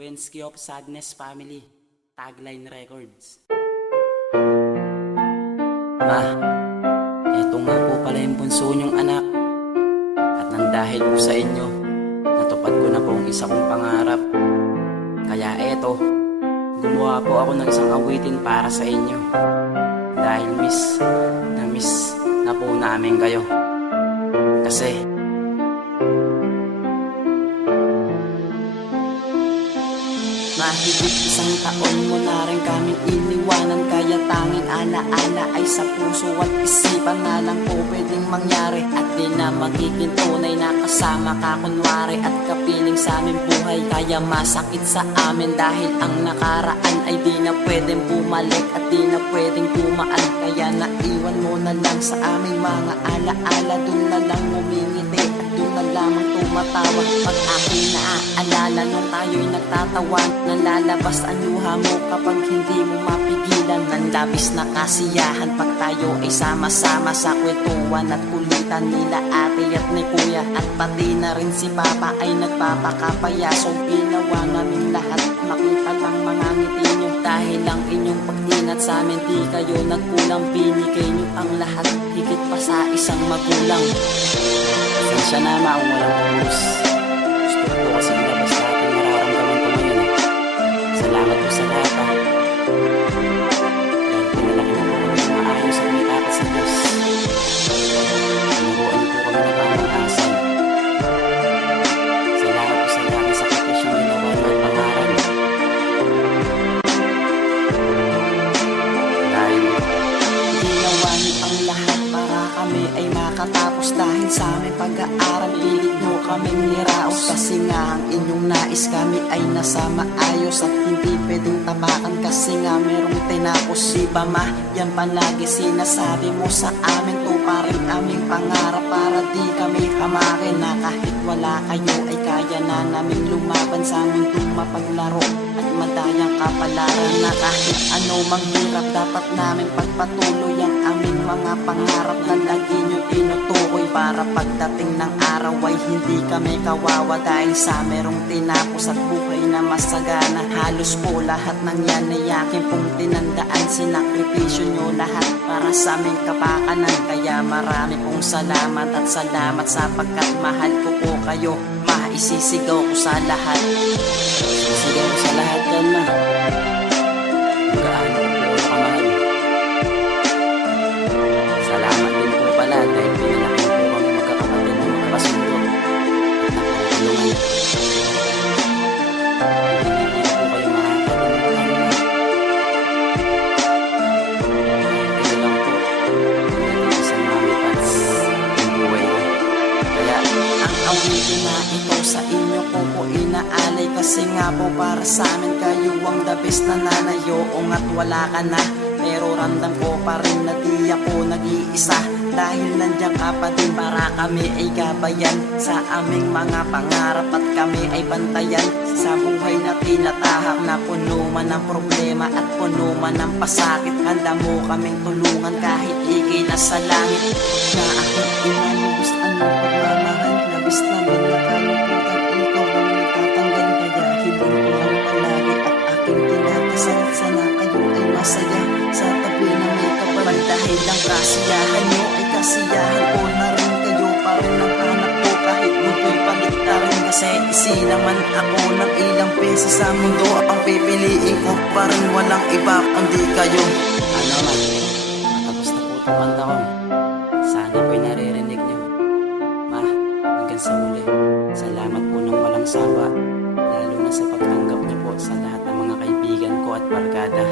Wensky of Sadness Family, Tagline Records. Ma, eto nga po pala yung bunso niyong anak. At nang dahil po sa inyo, natupad ko na po ang isa kong pangarap. Kaya eto, gumawa po ako ng isang awitin para sa inyo. Dahil miss na po namin kayo. Kasi mahigit isang taon mo na rin kaming iniwanan, kaya tanging ala-ala ay sa puso at isipan na lang po pwedeng mangyari. At di na magiging tunay na kasama ka kunwari at kapiling sa aming buhay. Kaya masakit sa amin dahil ang nakaraan ay di na pwedeng bumalik at di na pwedeng dumaan. Kaya naiwan mo na lang sa aming mga ala-ala, dun na lang umingiti at dun na lamang tumatawa. Pag aking naaalala nung tayo'y nagtatawan, nalalabas ang luha mo kapag hindi mo mapigilan. Nanlabis na kasiyahan pag tayo ay sama-sama sa kwentuhan at kulitan nila ate at ni kuya. At pati na rin si papa ay nagpapakapaya. So ginawa namin lahat, makita lang mga ngiti nyo. Dahil lang inyong pag-ingat sa amin, di kayo nagkulang. Binigay nyo ang lahat, higit pa sa isang magulang. Pasensya na ma kung walang pulos. Gusto ko kasi ilabas lahat ang nararamdaman ko ngayon. Salamat po sa lahat ha. Dahil pinalaki na po kami ng maayos at may tapat sa Diyos. Tinuruan po kami na pamanasan. Salamat po sa lahat ng sakripisyon ginawa niyo at pangaral. Dahil ginawa niyo ang lahat para kami ay makatapos. Dahil sa aming pag-aaral, pilit mo kaming niraos. Kasi nga ang inyong nais kami ay nasa maayos at hindi pwedeng tapakan kasi nga merong tinapos. Di ba ma, yan palagi sinasabi mo sa amin. Tuparin aming pangarap para di kami hamakin. Na kahit wala kayo ay kaya na namin lumaban sa mundong mapaglaro at madayang kapalaran. Na kahit ano manghirap, dapat namin pagpatuloy ang aming mga pangarap na lagi nyo tinutukoy. Para pagdating ng araw ay hindi kami kawawa dahil sa merong tinapos at buhay na masagana. Halos po lahat ng yan ay aking pong tinandaan. Sinakripisyo nyo lahat para sa aming kapakanan. Kaya marami pong salamat at salamat sapagkat mahal ko po kayo. Maisisigaw ko sa lahat. Isisigaw ko sa lahat yan na. Gaano po kamahal. Salamat din po pala dahil pinalaki po kami magkakapatid na magkakasundo at nagpapulungan. Hindi po kayo makakalimutan. Dahil kayo lang po hindi isang mami pats ang buhay ko. Kaya ang awitin na ito sa inyo ko po inaalay. Kasi nga po para sa amin kayo ang the best na nanay. Yoong at wala ka na, pero ramdam ko pa rin na di ako nag-iisa. Dahil nandiyan ka pa din para kami ay gabayan sa aming mga pangarap at kami ay bantayan. Sa buhay na tinatahak na puno man ng problema at puno man ng pasakit, handa mo kaming tulungan kahit ikay na sa langit. Na aking inanubos ang pagmamahal, labis naman na kalungkutan. Ikaw ang natatanggal, kaya hiling ko lang palagi at aking tinatasan. Sana kayo ay masaya sa tabi na may kapal. Dahil lang kasiyahan nyo ay kasiyahan ko na rin. Kayo pa rin ang hanap ko kahit muto'y paligtarin. Kasi isinaman ako ng ilang beses sa mundo. Ang pipiliin ko pa rin walang iba kundi kayo. Ano man, matapos na po itong kanta ko. Sana po'y naririnig nyo. Ma, hanggang sa uli, salamat po ng walang sawa. Lalo na sa pagtanggap niyo po sa lahat ng mga kaibigan ko at barkada.